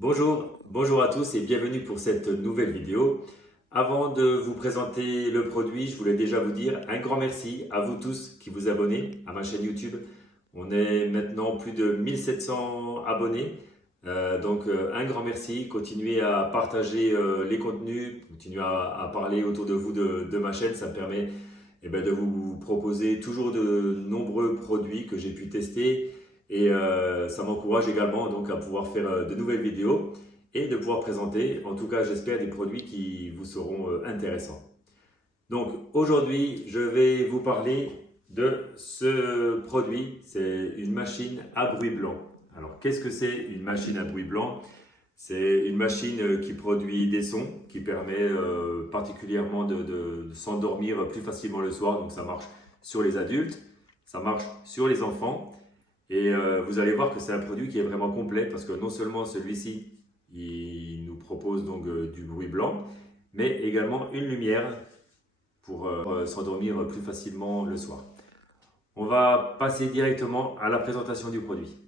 Bonjour à tous et bienvenue pour cette nouvelle vidéo. Avant de vous présenter le produit, je voulais déjà vous dire un grand merci à vous tous qui vous abonnez à ma chaîne YouTube. On est maintenant plus de 1700 abonnés. Un grand merci. Continuez à partager les contenus, continuez à parler autour de vous de ma chaîne. Ça me permet de vous proposer toujours de nombreux produits que j'ai pu tester et ça m'encourage également donc à pouvoir faire de nouvelles vidéos et de pouvoir présenter, en tout cas j'espère, des produits qui vous seront intéressants. Donc aujourd'hui, je vais vous parler de ce produit. C'est une machine à bruit blanc. Alors qu'est-ce que c'est une machine à bruit blanc? C'est une machine qui produit des sons, qui permet particulièrement de s'endormir plus facilement le soir. Donc ça marche sur les adultes, ça marche sur les enfants. Et vous allez voir que c'est un produit qui est vraiment complet parce que non seulement celui-ci, il nous propose donc du bruit blanc, mais également une lumière pour s'endormir plus facilement le soir. On va passer directement à la présentation du produit.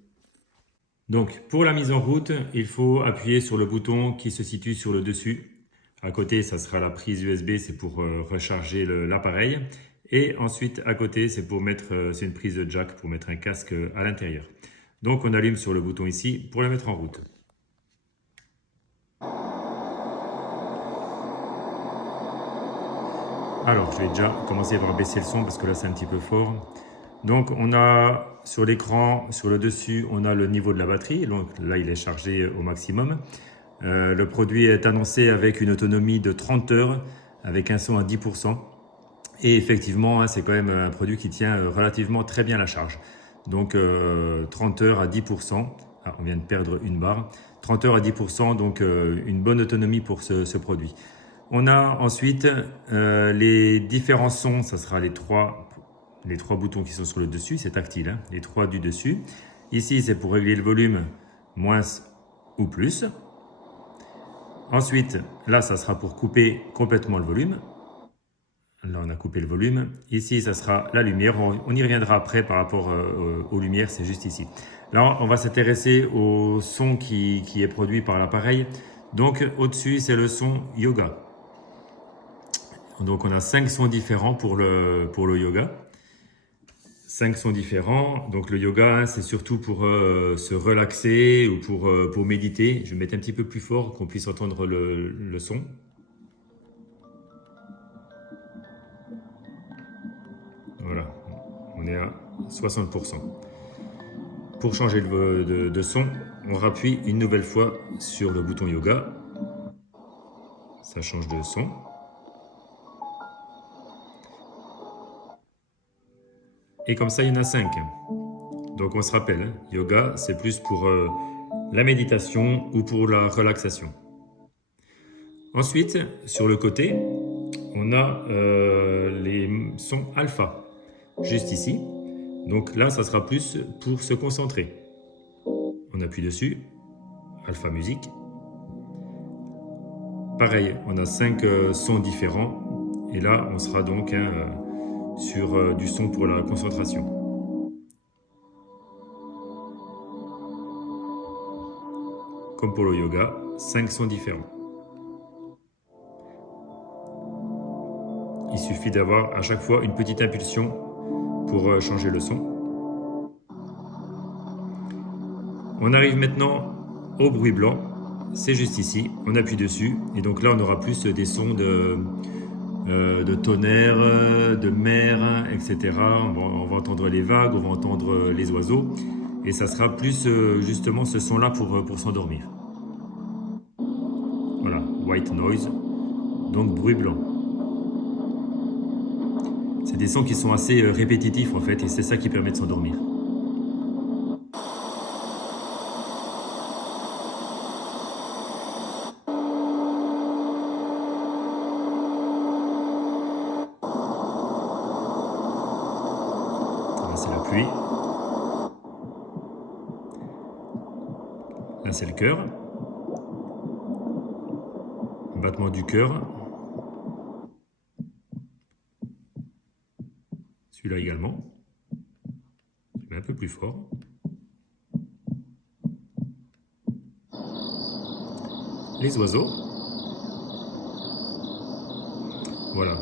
Donc, pour la mise en route, il faut appuyer sur le bouton qui se situe sur le dessus. À côté, ça sera la prise USB, c'est pour recharger l'appareil. Et ensuite, à côté, c'est une prise de jack pour mettre un casque à l'intérieur. Donc, on allume sur le bouton ici pour le mettre en route. Alors, je vais déjà commencer par baisser le son parce que là, c'est un petit peu fort. Donc, on a sur l'écran, sur le dessus, on a le niveau de la batterie. Donc là, il est chargé au maximum. Le produit est annoncé avec une autonomie de 30 heures, avec un son à 10%. Et effectivement, c'est quand même un produit qui tient relativement très bien la charge. Donc 30 heures à 10%. Ah, on vient de perdre une barre. 30 heures à 10%, donc une bonne autonomie pour ce produit. On a ensuite les différents sons, ça sera les trois boutons qui sont sur le dessus, c'est tactile, hein, les trois du dessus. Ici, c'est pour régler le volume, moins ou plus. Ensuite, là, ça sera pour couper complètement le volume. Là, on a coupé le volume. Ici, ça sera la lumière. On y reviendra après par rapport aux lumières, c'est juste ici. Là, on va s'intéresser au son qui est produit par l'appareil. Donc, au-dessus, c'est le son yoga. Donc, on a 5 sons différents pour le yoga. 5 sons différents. Donc, le yoga, hein, c'est surtout pour se relaxer ou pour méditer. Je vais mettre un petit peu plus fort qu'on puisse entendre le son. Voilà, on est à 60%. Pour changer de son, on rappuie une nouvelle fois sur le bouton yoga. Ça change de son. Et comme ça, il y en a 5. Donc on se rappelle, hein, yoga, c'est plus pour la méditation ou pour la relaxation. Ensuite, sur le côté, on a les sons alpha, juste ici. Donc là, ça sera plus pour se concentrer. On appuie dessus, alpha musique. Pareil, on a 5 sons différents. Et là, on sera donc sur du son pour la concentration. Comme pour le yoga, 5 sons différents. Il suffit d'avoir à chaque fois une petite impulsion pour changer le son. On arrive maintenant au bruit blanc. C'est juste ici. On appuie dessus. Et donc là, on aura plus des sons de tonnerre, de mer, etc. On va entendre les vagues, on va entendre les oiseaux. Et ça sera plus justement ce son-là pour s'endormir. Voilà, white noise, donc bruit blanc. C'est des sons qui sont assez répétitifs en fait, et c'est ça qui permet de s'endormir. Là c'est la pluie. Là c'est le cœur. Le battement du cœur. Celui-là également. Je mets un peu plus fort. les oiseaux. Voilà.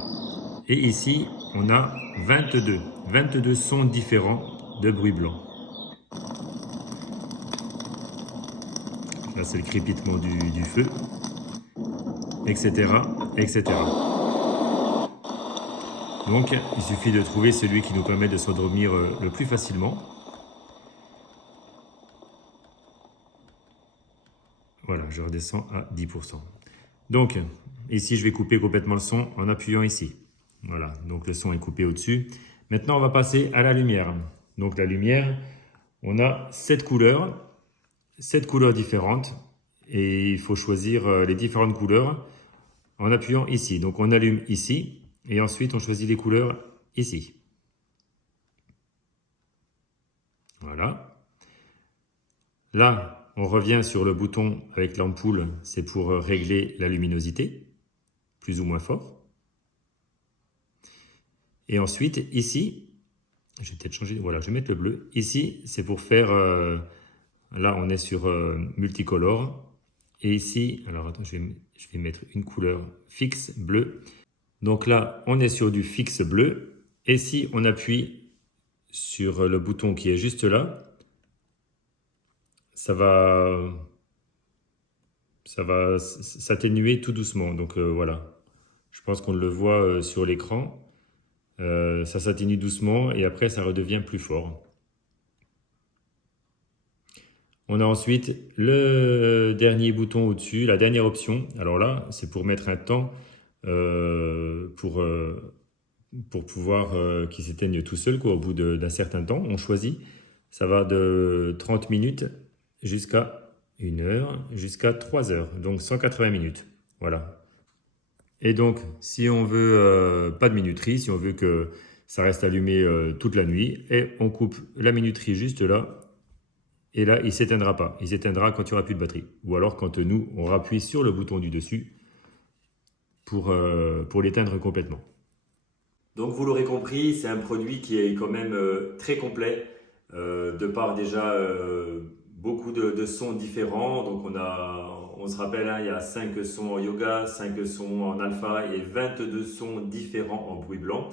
Et ici, on a 22 sons différents de bruit blanc. Là, c'est le crépitement du feu, etc., etc. Donc, il suffit de trouver celui qui nous permet de s'endormir le plus facilement. Voilà, je redescends à 10%. Donc, ici, je vais couper complètement le son en appuyant ici. Voilà, donc le son est coupé au-dessus. Maintenant, on va passer à la lumière. Donc, la lumière, on a 7 couleurs différentes. Et il faut choisir les différentes couleurs en appuyant ici. Donc, on allume ici et ensuite, on choisit les couleurs ici. Voilà. Là, on revient sur le bouton avec l'ampoule, c'est pour régler la luminosité, plus ou moins fort. Et ensuite, ici, je vais peut-être changer, voilà, je vais mettre le bleu. Ici, c'est pour faire, là on est sur multicolore. Et ici, alors attends, je vais mettre une couleur fixe, bleu. Donc là, on est sur du fixe bleu. Et si on appuie sur le bouton qui est juste là, ça va s'atténuer tout doucement. Donc voilà, je pense qu'on le voit sur l'écran. Ça s'atténue doucement et après ça redevient plus fort. On a ensuite le dernier bouton au-dessus, la dernière option. Alors là, c'est pour mettre un temps pour pouvoir qu'il s'éteigne tout seul au bout d'un certain temps. On choisit, ça va de 30 minutes jusqu'à 1 heure, jusqu'à 3 heures, donc 180 minutes. Voilà. Et donc, si on veut pas de minuterie, si on veut que ça reste allumé toute la nuit, et on coupe la minuterie juste là, et là, il ne s'éteindra pas. Il s'éteindra quand il n'y aura plus de batterie. Ou alors quand nous, on rappuie sur le bouton du dessus pour l'éteindre complètement. Donc vous l'aurez compris, c'est un produit qui est quand même très complet, de par déjà beaucoup de sons différents. Donc on se rappelle, hein, il y a 5 sons en yoga, 5 sons en alpha et 22 sons différents en bruit blanc.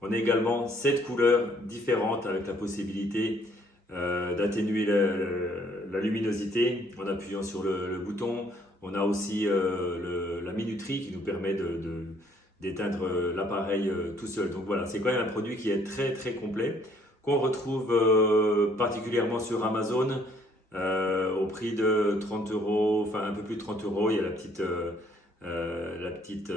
On a également 7 couleurs différentes avec la possibilité d'atténuer la luminosité en appuyant sur le bouton. On a aussi la minuterie qui nous permet d'éteindre l'appareil tout seul. Donc voilà, c'est quand même un produit qui est très très complet, qu'on retrouve particulièrement sur Amazon au prix de 30 €, enfin un peu plus de 30 €. Il y a la petite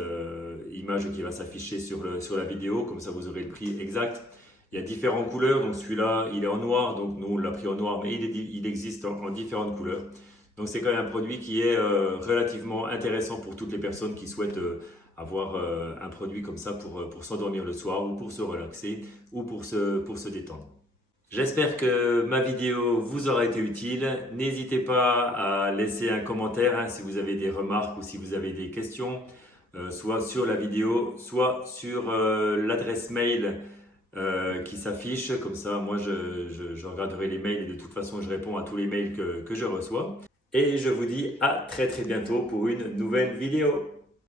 image qui va s'afficher sur la vidéo, comme ça vous aurez le prix exact. Il y a différentes couleurs, donc celui-là il est en noir, donc nous on l'a pris en noir, mais il existe en différentes couleurs. Donc c'est quand même un produit qui est relativement intéressant pour toutes les personnes qui souhaitent avoir un produit comme ça pour s'endormir le soir ou pour se relaxer ou pour se détendre. J'espère que ma vidéo vous aura été utile. N'hésitez pas à laisser un commentaire hein, si vous avez des remarques ou si vous avez des questions, soit sur la vidéo, soit sur l'adresse mail qui s'affiche. Comme ça, moi, je regarderai les mails et de toute façon, je réponds à tous les mails que je reçois. Et je vous dis à très très bientôt pour une nouvelle vidéo.